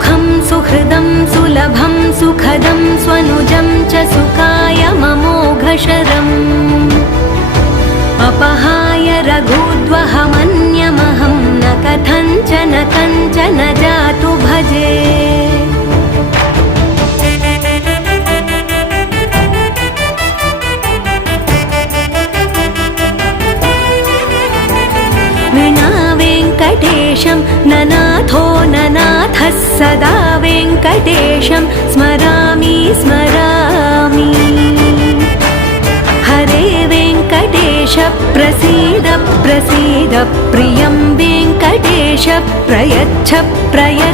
सुखं सुहृदं सुलभं सुखदं स्वनुजं च सुखाय ममोघशरम् अपहाय रघुद्वहमन्यमहं न कथञ्चन कञ्चन जातु भजे। वेङ्कटेशं ननाथो ननाथः सदा वेङ्कटेशं स्मरामि स्मरामि। हरे वेङ्कटेश प्रसीद प्रसीद प्रियं वेङ्कटेश प्रयच्छ प्रयच्छ।